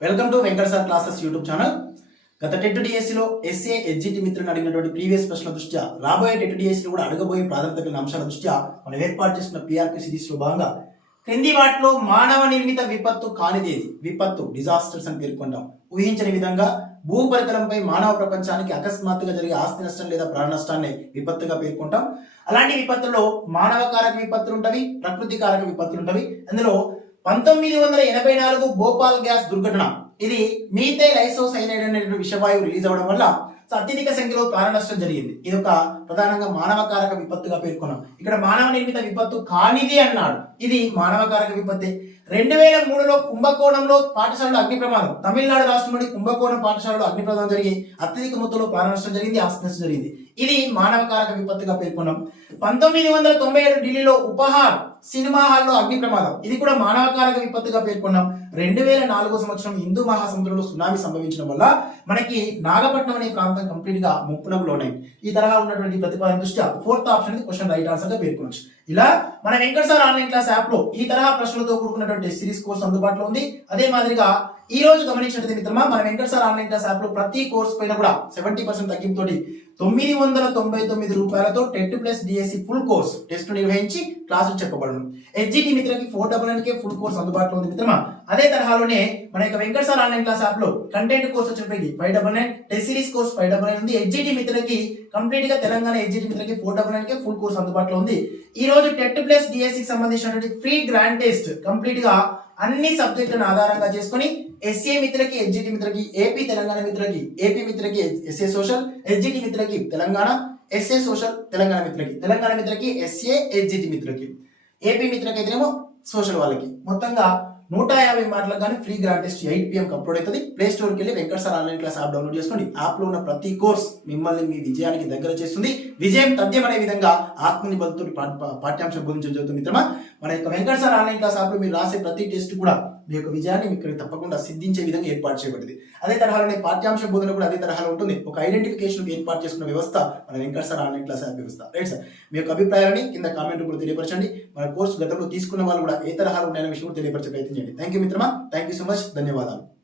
Welcome to Venkata sir classes YouTube channel గత TET డిఎస్సిలో SA SGT మిత్రుని అడిగినటువంటి ప్రీవియస్ ప్రశ్నల దృష్ట్యా రాబోయే టెట్ డిఎస్సిలో కూడా అడగబోయే ప్రాధాన్యత కలిగిన అంశాల దృష్ట్యా మనం ఏర్పాటు చేసిన పిఆర్పి సిరీస్లో భాగంగా క్రింది వాటిలో మానవ నిర్మిత విపత్తు కానిదేది? విపత్తు డిజాస్టర్స్ అని పేర్కొంటాం ఊహించని విధంగా భూపరితలంపై మానవ ప్రపంచానికి అకస్మాత్తుగా జరిగే ఆస్తి నష్టం లేదా ప్రాణ నష్టాన్ని విపత్తుగా పేర్కొంటాం. అలాంటి విపత్తుల్లో మానవ కారక విపత్తులు ఉంటవి ప్రకృతి కారక విపత్తులు ఉంటవి అందులో పంతొమ్మిది వందల ఎనభై నాలుగు భోపాల్ గ్యాస్ దుర్ఘటన. ఇది మీథైల్ ఐసోసైనైడ్ అనేటువంటి విషవాయువు రిలీజ్ అవ్వడం వల్ల అత్యధిక సంఖ్యలో ప్రాణ నష్టం జరిగింది. ఇది ఒక ప్రధానంగా మానవ కారక విపత్తుగా పేర్కొన్నాం. ఇక్కడ మానవ నిర్మిత విపత్తు కానిది అన్నాడు. ఇది మానవ కారక విపత్తే. రెండు వేల మూడులో కుంభకోణంలో పాఠశాలలో అగ్ని ప్రమాదం. తమిళనాడు రాష్ట్రంలోని కుంభకోణం పాఠశాలలో అగ్ని ప్రమాదం జరిగి అత్యధిక మొత్తంలో ప్రాణ నష్టం జరిగింది ఆస్తి నష్టం జరిగింది. ఇది మానవ కారక విపత్తుగా పేర్కొన్నాం. పంతొమ్మిది వందల తొంభై ఏడు ఢిల్లీలో ఉపహార్ సినిమా హాల్లో అగ్ని ప్రమాదం ఇది కూడా మానవకారక విపత్తుగా పేర్కొన్నాం. రెండు వేల నాలుగో సంవత్సరం హిందూ మహాసముద్రంలో సునామీ సంభవించడం వల్ల మనకి నాగపట్నం అనే ప్రాంతం కంప్లీట్గా ముప్పులకు లోనైంది ఈ తరహా ఉన్నటువంటి ప్రతిపాదన దృష్ట్యా ఫోర్త్ ఆప్షన్ క్వశ్చన్ రైట్ ఆన్సర్గా పేర్కొనొచ్చు. ఇలా మన వెంకట సార్ ఆన్లైన్ క్లాస్ యాప్లో ఈ తరహా ప్రశ్నలతో కూడుకున్నటువంటి సిరీస్ కోర్స్ అందుబాటులో ఉంది. అదే మాదిరిగా ఈ రోజు గమనించినట్లయితే మిత్రమా మన వెంకట సార్ ఆన్లైన్ క్లాస్ యాప్లో ప్రతి కోర్స్ పైన కూడా సెవెంటీ పర్సెంట్ తగ్గింపుతోటి తొమ్మిది వందల తొంభై తొమ్మిది రూపాయలతో TET plus DSC full course test నిర్వహించి క్లాసులు చెప్పబడను. HGT మిత్రకి four double nine K full course అందుబాటులో ఉంది మిత్రమా? అదే తరహాలోనే మన యొక్క వెంకట సార్ ఆన్లైన్ క్లాస్ యాప్లో కంటెంట్ కోర్స్ వచ్చేప్పటికి five double nine test series course five double nine ఉంది. హెచ్జిటి మిత్రకి కంప్లీట్గా Telangana HGT మిత్రకి four double nine K full course అందుబాటులో ఉంది. ఈ రోజు టెట్ ప్లస్ డిఎస్సి సంబంధించినటువంటి ఫ్రీ గ్రాండ్ టెస్ట్ కంప్లీట్గా అన్ని సబ్జెక్టులను ఆధారంగా చేసుకొని ఎస్ఏ మిత్రకి ఎస్జిటి మిత్రకి ఏపీ తెలంగాణ మిత్రకి ఏపీ మిత్రకి ఎస్ఏ సోషల్ ఎస్జిటి మిత్రకి తెలంగాణ ఎస్ఏ సోషల్ తెలంగాణ మిత్రకి తెలంగాణ మిత్రకి ఎస్ఏ ఎస్జిటి మిత్రకి ఏపీ మిత్రకి అయితేనేమో సోషల్ వాళ్ళకి. మొత్తంగా నూట యాభై మార్కులకు కానీ ఫ్రీ గ్రాండ్ టెస్ట్ ఎయిట్ పిఎంకి అప్లోడ్ అవుతుంది. ప్లే స్టోర్కి వెళ్ళి Venkata sir online class app download చేసుకోండి. యాప్లో ఉన్న ప్రతి కోర్స్ మిమ్మల్ని మీ విజయానికి దగ్గర చేస్తుంది. విజయం తథ్యం అనే విధంగా ఆత్మనిర్భరతో పాఠ్యాంశం గురించి చదువుతుంది మిత్రమా? మన యొక్క వెంకట సార్ ఆన్లైన్ క్లాస్ యాప్లో మీరు రాసే ప్రతి టెస్ట్ కూడా మీ యొక్క విజయాన్ని మీకు తప్పకుండా సిద్ధించే విధంగా ఏర్పాటు చేయబడింది. అదే తరహాలోనే పాఠ్యాంశ బోధన కూడా అదే తరహాలో ఉంటుంది. ఒక ఐడెంటిఫికేషన్ ఏర్పాటు చేసుకున్న వ్యవస్థ మన Venkata sir online class app వ్యవస్థ. రైట్ సార్ మీ యొక్క అభిప్రాయాన్ని కింద కామెంట్ కూడా తెలియపరచండి. మన కోర్సు గతంలో తీసుకున్న వాళ్ళు కూడా ఏ తరహాలు ఉన్నాయనే విషయం తెలియపరచే ప్రయత్నం చేయండి. థ్యాంక్ యూ మిత్రమా. థ్యాంక్ యూ సో మచ్ ధన్యవాదాలు.